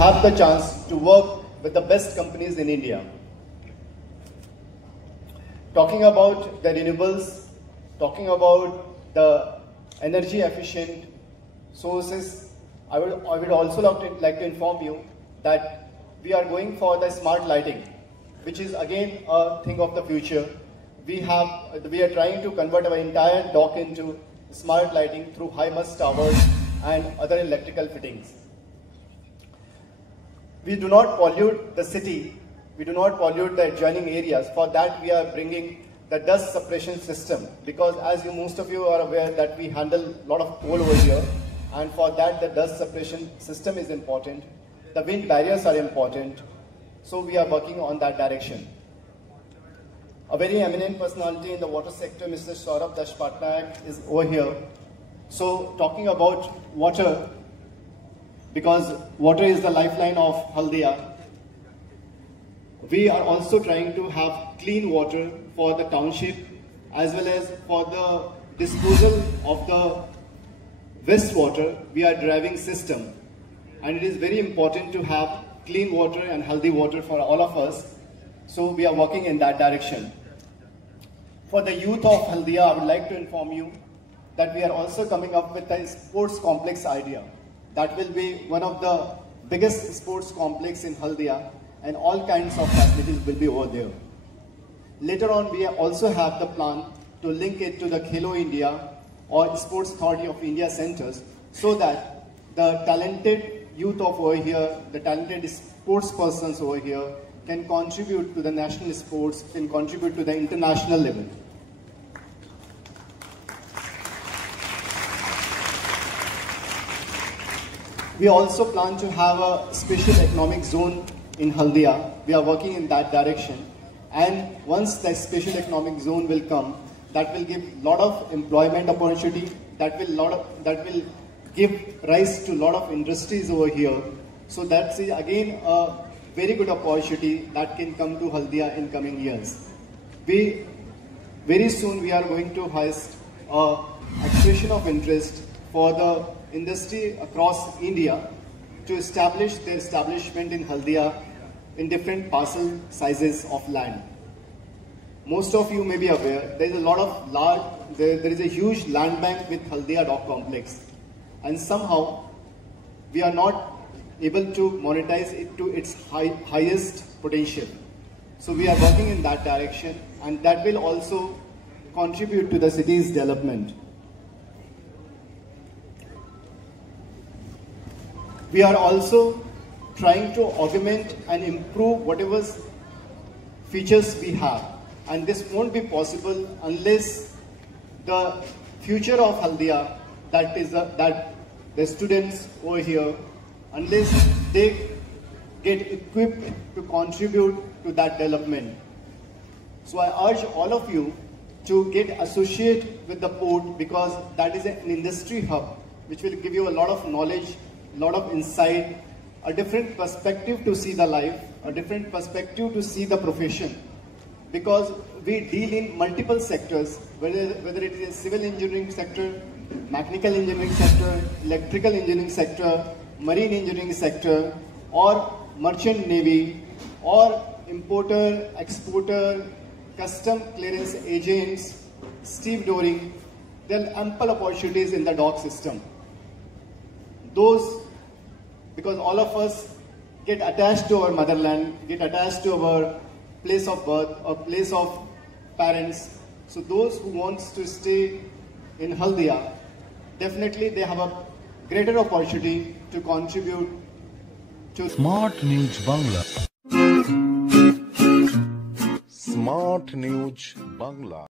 have the chance to work with the best companies in India. Talking about the renewables, talking about the energy efficient sources, I would also like to inform you that we are going for the smart lighting, which is again a thing of the future. We are trying to convert our entire dock into smart lighting through high-mast towers and other electrical fittings. We do not pollute the city, we do not pollute the adjoining areas. For that we are bringing the dust suppression system, because as most of you are aware that we handle a lot of coal over here, and for that the dust suppression system is important. The wind barriers are important, so we are working on that direction. A very eminent personality in the water sector, Mr. Saurabh Deshpatnaik, is over here. So talking about water, because water is the lifeline of Haldia, we are also trying to have clean water for the township as well as for the disposal of the wastewater. We are driving system, and it is very important to have clean water and healthy water for all of us. So we are working in that direction. For the youth of Haldia, I would like to inform you that we are also coming up with a sports complex idea. That will be one of the biggest sports complex in Haldia, and all kinds of facilities will be over there. Later on, we also have the plan to link it to the Khelo India or Sports Authority of India centers, so that the talented youth of over here, the talented sports persons over here can contribute to the national sports, can contribute to the international level. We also plan to have a special economic zone in Haldia. We are working in that direction. And once the special economic zone will come, that will give a lot of employment opportunity, that will give rise to a lot of industries over here. So that's again a very good opportunity that can come to Haldia in coming years. Very soon we are going to host an expression of interest for the industry across India to establish their establishment in Haldia in different parcel sizes of land. Most of you may be aware there is a huge land bank with Haldia Dock Complex, and somehow we are not able to monetize it to its highest potential. So we are working in that direction, and that will also contribute to the city's development. We are also trying to augment and improve whatever features we have, and this won't be possible unless the future of Haldia, that is that the students over here, unless they get equipped to contribute to that development. So I urge all of you to get associated with the port, because that is an industry hub which will give you a lot of knowledge, a lot of insight, a different perspective to see the life, a different perspective to see the profession. Because we deal in multiple sectors, whether it is civil engineering sector, mechanical engineering sector, electrical engineering sector, marine engineering sector, or merchant navy, or importer, exporter, custom clearance agents, stevedoring. There are ample opportunities in the dock system. Because all of us get attached to our motherland, get attached to our place of birth or place of parents. So those who want to stay in Haldia, definitely they have a greater opportunity to contribute to Smart News Bangla. Smart News Bangla.